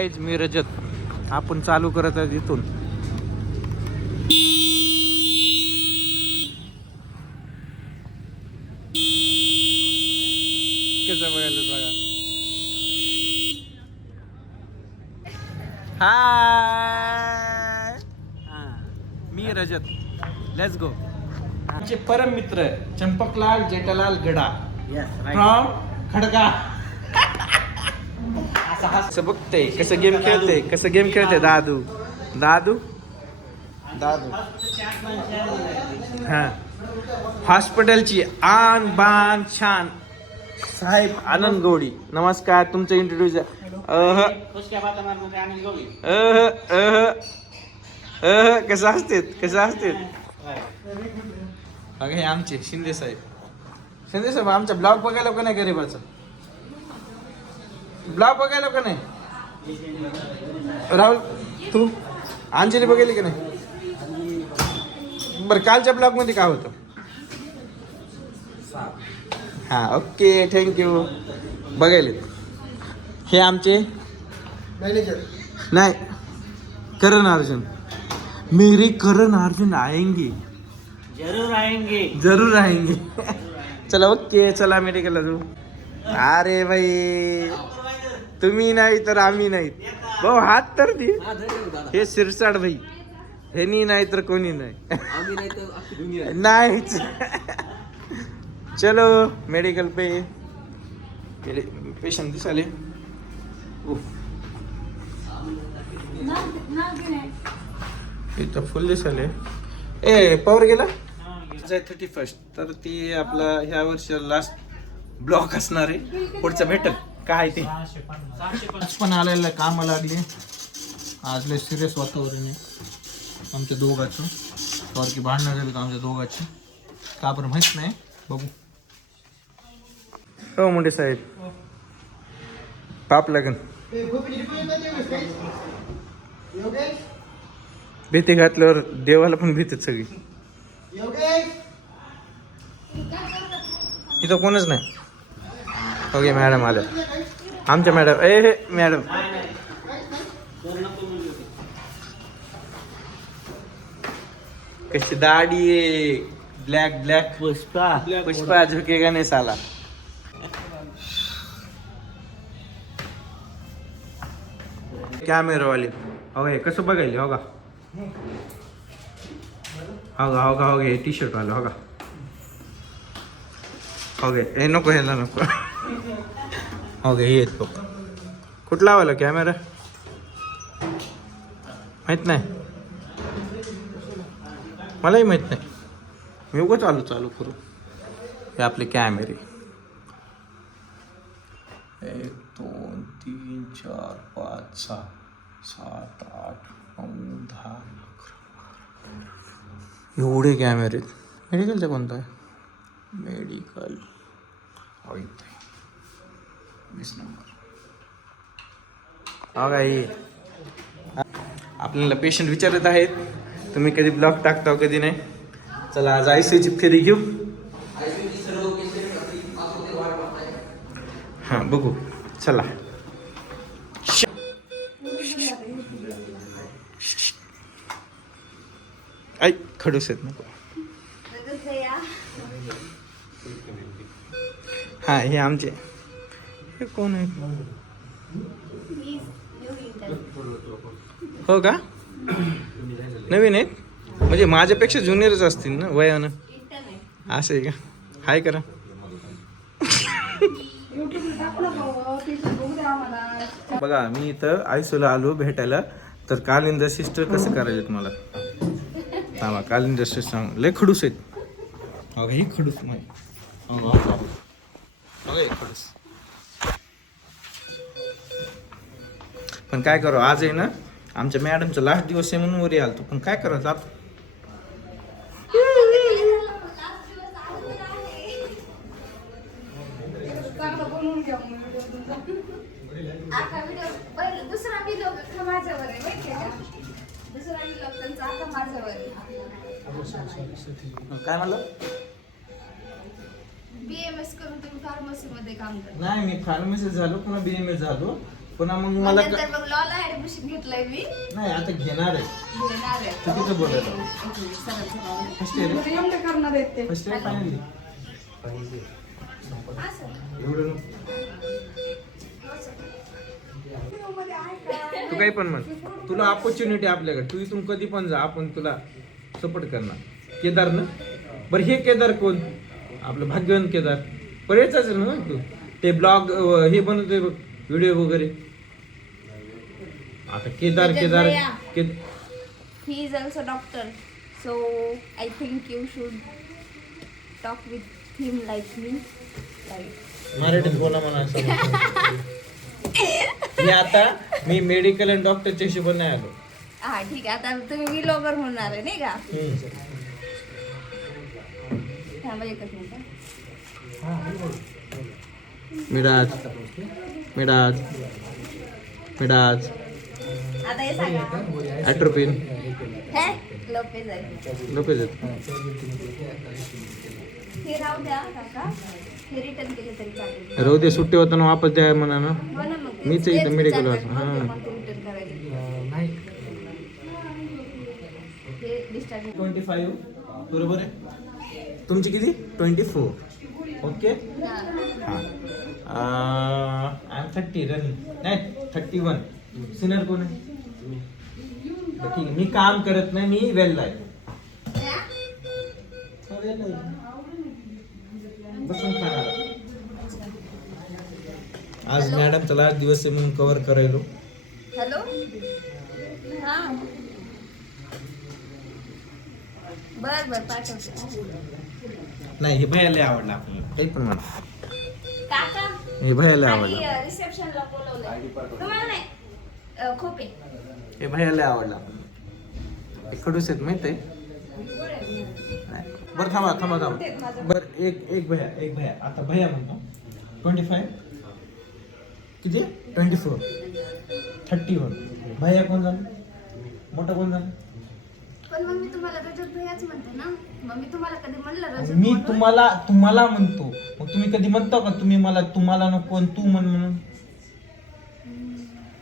मी रजत. आपण चालू करत आहे इथून. कसं बघायला बघा. हाय, मी रजत. Let's go. आमचे परम मित्र चंपकलाल जेठालाल गडा फ्रॉम खडका. असं बघते कसं गेम खेळते दादू. हा, हॉस्पिटलची आन बान शान साहेब आनंद गवडी. नमस्कार. तुमचं इंट्रोड्यूस. कसं असते बघा. हे आमचे शिंदे साहेब आमचा ब्लॉग बघायला का नाही? गरीबाचा ब्लॉग बघायला का नाही? राहुल, तू अंजली बघितली का नाही? बरं, कालच्या ब्लॉग मध्ये काय होतं? हा, ओके, थँक्यू. बघायले. हे आमचे मॅनेजर नाही, करण अर्जुन. मेरे करण अर्जुन आएंगे, जरूर आएंगे. चला, ओके, चला मेडिकलला जाऊ. अरे भाई, तुम्ही नाही तर आम्ही नाही. भाऊ हात तर दे. हे शिरसाड भाई, हे नाही तर कोणी नाही. नाहीच. चलो मेडिकल पे. पेशंट दिसाले. इथं फुल दिसाले. ए, पॉवर गेला 31. तर ती आपला ह्या वर्षी लास्ट ब्लॉक असणार आहे. पुढचं भेटल काय ते. पण आलेलं कामं लागली. आज लय सिरियस वातावरण आहे आमच्या दोघांचं. तर की भांडणं झाली आमच्या दोघांची. का बरं माहित नाही, बघू. हो मुंडे साहेब, पाप लागन. भीती घातल्यावर देवाला पण भीतीच सगळी. इथं कोणच नाही. ओके, मॅडम आल्या आमच्या. मॅडम, हे मॅडम. कशी दाढी आहे. ब्लॅक पुष्पा झुकेगा नाही साला. कॅमेरा वाले हो हे कसं बघायले. हो का हे टी शर्ट वाला. हो गे, हे नको, ह्याला नको. हो गे, हे येतो. कुठला वाला कॅमेरा माहित नाही, मलाही माहित नाही. मी उगाच चालू करू. हे आपले कॅमेरे 1 2 3 4 5 6 7 8 9 10 एवढे कॅमेरे. मेडिकलचं कोणतं आहे? Medical 20 number. हा काही आपल्याला पेशंट विचारत आहेत, तुम्ही कधी ब्लॉग टाकता कधी नाही. चला आज आयसीयूची फेरी घेऊ. हां, बघू. चला. ऐक, खडूस येत नको. हा, हे आमचे. हे कोण आहे? हो का? नवीन आहेत म्हणजे माझ्यापेक्षा ज्युनियरच असतील ना वयानं. असं आहे का? हाय करा. बघा, मी इथं आयसीयूला आलो भेटायला. तर कालिंदर सिस्टर कसं करायचं मला थांबा. कालिंदर सिस्टर सांग, लय खडूस आहेत. हो का? ही खडूस नाही. हो खडूस. पण काय करू, आज आहे ना आमच्या मॅडमचा लास्ट दिवस आहे म्हणून वरी आलतो. पण काय करायचं आता. काय म्हणलं? BMS करून तुम्ही फार्मसी मध्ये काम करता? नाही, मी फार्मसी झालो पुन्हा BMS झालो. पुन्हा मग मला नंतर मग लॉला ऍडमिशन घेतलंय मी. नाही आता घेणार आहे. घेणार आहे. तू किती बोलायला फर्स्ट इयर करणार आहेत ते. फर्स्ट इयर फायनली एवढं नको. तू काही पण म्हण, तुला ऑपॉर्च्युनिटी आपल्याकडे, तू इथून कधी पण जा, आपण तुला सपोर्ट करणार. केदार ना, बरं हे केदार कोण? आपलं भाग्यवान केदार पर्यटच ना तू. ते ब्लॉग हे बनवते बघ, व्हिडिओ वगैरे. आता Kedar Kedar He is also doctor, so I think you should talk with him like me. Like. मराठीत बोला म्हणा. मी आता मेडिकल आणि डॉक्टरच्या हिशोबाने नाही आलो. हा ठीक आहे, आता तुम्ही व्लॉगर होणार आहे नाही का? थांबा एकच मिनिट. मिडाज आता हे सांगा. ॲट्रोपिन हे लोपेज आहे. लोपेज हे राहू द्या काका, हे रिटर्न केले तरी चालेल. राहू दे, सुट्टी होताना वापस द्या म्हणा ना. हो ना, मग मीच आहे इथं मेडिकल वाच. रिटर्न करायचं. हे डिस्चार्ज 25 बरोबर आहे. तुमची किती? 24. ओके. I am 30 running. नाही 31. सिनियर कोण आहे? ठीक आहे, मी काम करत नाही, मी वेल आहे. बसून खाणार. आज मॅडमचा लास्ट दिवस आहे म्हणून कव्हर करायलो. हॅलो. हा बर पाठवते. नाही हे भयाला आवडलं आपल्याला, काही पण म्हणा. काका हे भयाला आवडलं. रिसेप्शनला बोलवलंय तुम्हाला. नाही खोपे. हे भयाला आवडलं आपल्याला. खडूस आहेत माहित आहे. बरं थांबा. बरं एक भया आता भया म्हणतो. 25 किती? 24 31. भैया कोण झालं? मोठा कोण झालं? पण मग मी तुम्हाला रजत भैयाच म्हणते ना. मग मी तुम्हाला कधी म्हणलं रजत? मी तुम्हाला म्हणतो, मग तुम्ही कधी म्हणता का तुम्ही मला? तुम्हाला नको आणि तू म्हणून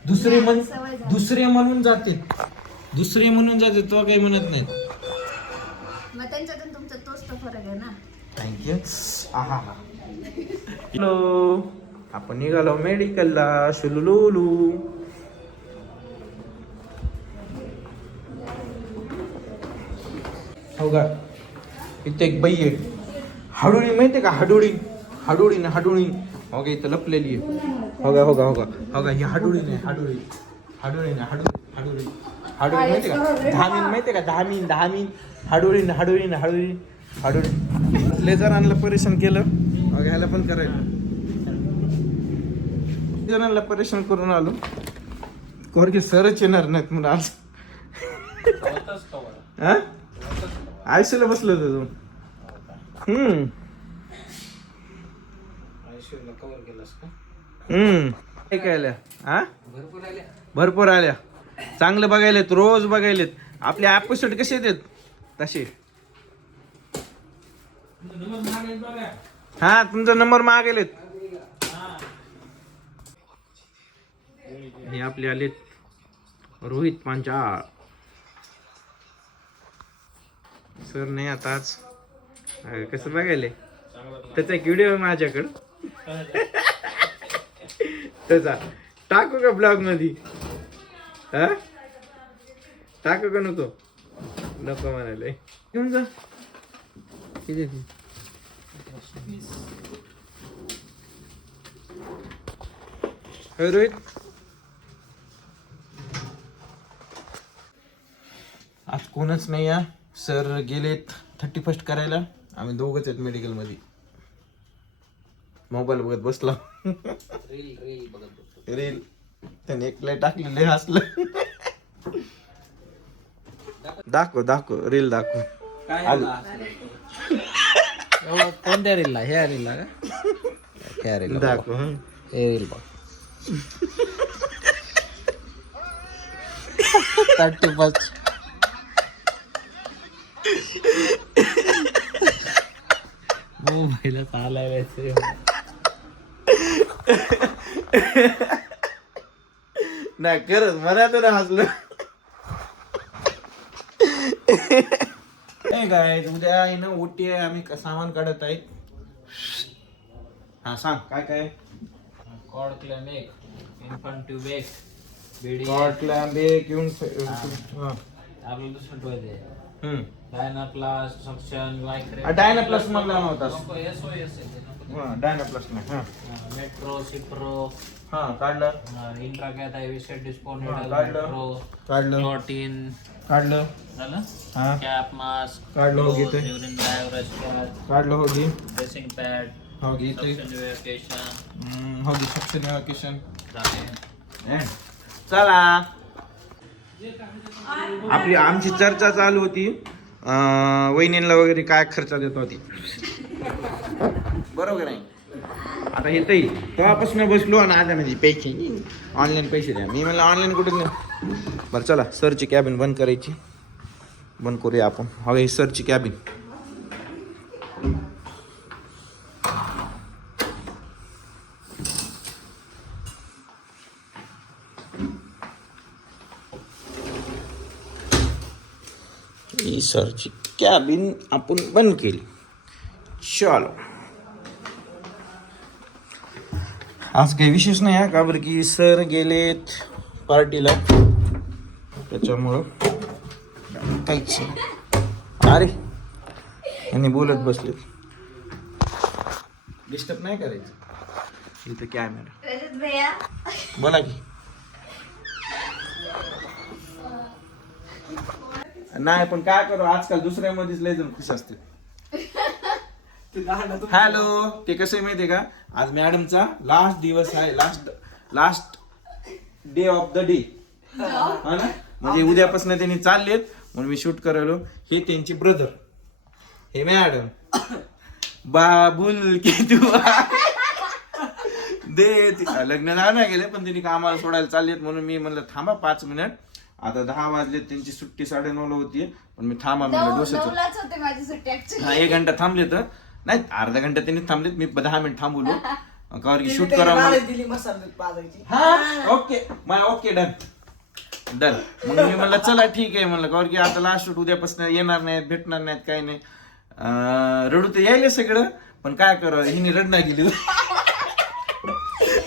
दुसरे म्हणून जाते तो काही म्हणत नाही. मग त्यांच्यातून तुमचा तोच तर फरक आहे ना. थँक्यू. हॅलो, आपण निघालो मेडिकलला. शुलुलुलू. हो का, इथे एक बाई आहे. हाडुळी माहितीये का? हाडुळी. हो का, इथं लपलेली आहे. हो का ही हाडुळी नाही. हाडुळी माहितीये का? धामीन माहितीये का? धामीन हाडुळी. लेझर आणलं, परेशान केलं. ह्याला पण करायला जणांना परेशान करून आलो. कोरगे सरच येणार नाहीत म्हणून आज आयसीला बसलो होतो तू. काय आल्या? भरपूर आल्या. चांगलं बघायलेत, रोज बघायलेत. आपले एपिसोड कसे येतात तसे. हा, तुमचा नंबर मागेलेत. हे आपले आलेत रोहित पांचाळ सर. नाही आता आज कसं बघायले, त्याचा एक व्हिडिओ आहे माझ्याकडं. त्याचा टाकू का ब्लॉग मध्ये? टाकू का नको? म्हणाले. घेऊन जा. किती रोहित? आज कोणच नाही या. सर गेलेत 31st करायला. आम्ही दोघंच आहेत मेडिकल मध्ये. मोबाईल बघत बसला. रील त्याने एकला टाकलेले, हसलं. दाखव रील दाखव. कोणत्या रीलला? ह्या रीलला का? ह्या रील दाखव. हे रील बघ. 31st. मोबाईलला चालायला नाही खरंच मनातून हसलो. काय उद्या आहे ना ओटी आहे, आम्ही सामान काढत आहे. हा सांग काय काय. कॉड क्लॅम्प एक, इन्फंट ट्यूब एक, बीडी कॉर्ड क्लॅम्प एक येऊन आपल्याला दुसरं ठेवायचे. डायनाप्लास, सक्शन, डायनाप्लास मधला नव्हता. SOS डायनाप्लास नाही. हा मेट्रो, सिप्रो, हा काढलं इंट्राकॅथ आयव्हिसेट डिस्पोनेटल, काढलं. मेट्रो, काढलं प्रोटीन काढलं झालं. हा कॅप, मास्क, काढलं हो घेते. युरिन बॅग, रेस्टॉरंट, काढलं हो घे. ड्रेसिंग पॅड, हो घेते. सक्शन इव्हॅक्युएशन हो घे सक्शन इव्हॅक्युएशन. झाले. चला आमची चर्चा चालू होती वहिनीला वगैरे काय खर्च देत होती. बरोबर नाही. आता हे ताई तेव्हापासून बसलो आणि आता म्हणजे पैसे ऑनलाईन पैसे द्या. मी म्हणलं ऑनलाईन कुठे नाही. बरं चला सरची कॅबिन बंद करायची. बंद करूया आपण. हो हे सरची कॅबिन. ही सरची कॅबिन आपण बंद केली. चलो आज काही विशेष नाही आहे का बरं की सर गेलेत पार्टीला त्याच्यामुळं काहीच नाही. अरे यांनी बोलत बसलेत. डिस्टर्ब नाही करायचं. इथं कॅमेरा रजत भैया बोला की. नाही पण काय करू आजकाल दुसऱ्यामध्येच लय जण खुश असते. हॅलो ते कसं आहे माहितीये का आज मॅडमचा लास्ट दिवस आहे. Last day of the day हा ना. म्हणजे उद्यापासून त्यांनी चाललेत म्हणून मी शूट करायलो. हे त्यांची ब्रदर हे मॅडम बाबुल की तू दे लग्न झालं गेले पण त्यांनी कामाला सोडायला चाललेत म्हणून मी म्हणलं थांबा 5 मिनिट. आता 10 वाजले त्यांची सुट्टी 9:30 होती पण मी थांबा म्हणलं डोशाचं. 9लाच होते माझी सुट्टी ऍक्च्युअली. हा 1 घंटा थांबले तर नाही अर्धा घंटा त्यांनी थांबलेत. मी 10 मिनिट थांबवलो कारण की शूट करा. हा ओके ओके डन डन. मग मी म्हणलं चला ठीक आहे म्हणलं कारण की आता लास्ट शूट उद्यापासून येणार नाहीत भेटणार नाहीत काही नाही. रडू तर यायले सगळं पण काय करा हिने रडना गेली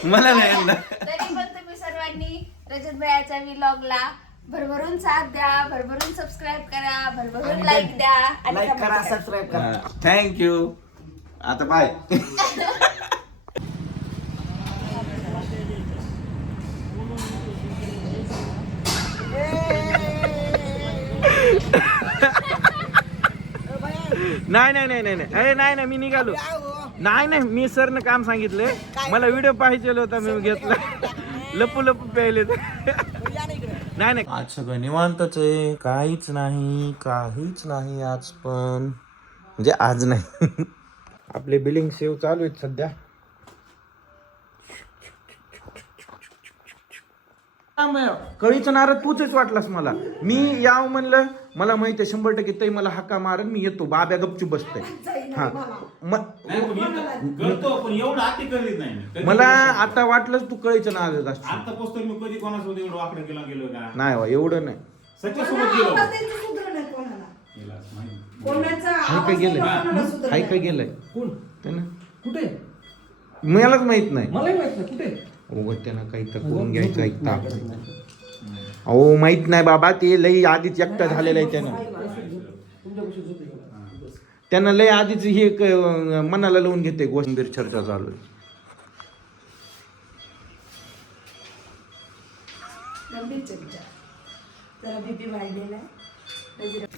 मला नाही यंदा. तरी पण तुम्ही सर्वांनी रजत भैयाच्या व्लॉगला भरभरून साथ द्या, भरभरून सबस्क्राईब करा, भरभरून लाईक द्या आणि करा सबस्क्राईब करा. थँक्यू. आता बाय. नाही नाही नाही नाही नाही अरे नाही नाही मी निघालो. नाही नाही मी सरनं काम सांगितलंय मला व्हिडिओ पाहिजे होता मी घेतला. लपू लपू प्यायले नाही नाही. आज सगळं निवांतच आहे. काहीच नाही आज पण म्हणजे आज नाही. आपले बिलिंग सेव्ह चालू आहेत सध्या. कळीचं नारळ तूच वाटलास मला. मी याव म्हणलं मला माहिती आहे 100% ताई मला हाका मारन मी येतो. बाब्या गपचूप बसतोय. हा मला आता वाटलंच तू कळीचं नारळ नाही वा एवढं नाही. हाय काय गेलंय कोण कुठे मलाच माहित नाही. कुठे त्यानं काही तर करून घ्यायचं ऐकता. अहो माहित नाही बाबा ते लई आधीच एकटा झालेलं आहे. त्यानं लय आधीच हे मनाला लावून घेते. गंभीर चर्चा चालू आहे.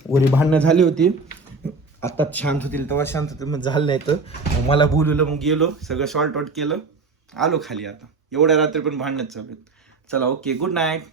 वरी भांडणं झाली होती आता शांत होतील तेव्हा शांत होतील मग झालं नाही तर मला बोलवलं मग गेलो सगळं शॉर्ट आउट केलं आलो खाली. आता एवढ्या रात्री पण भांडणच चालू आहेत. चला ओके गुड नाईट.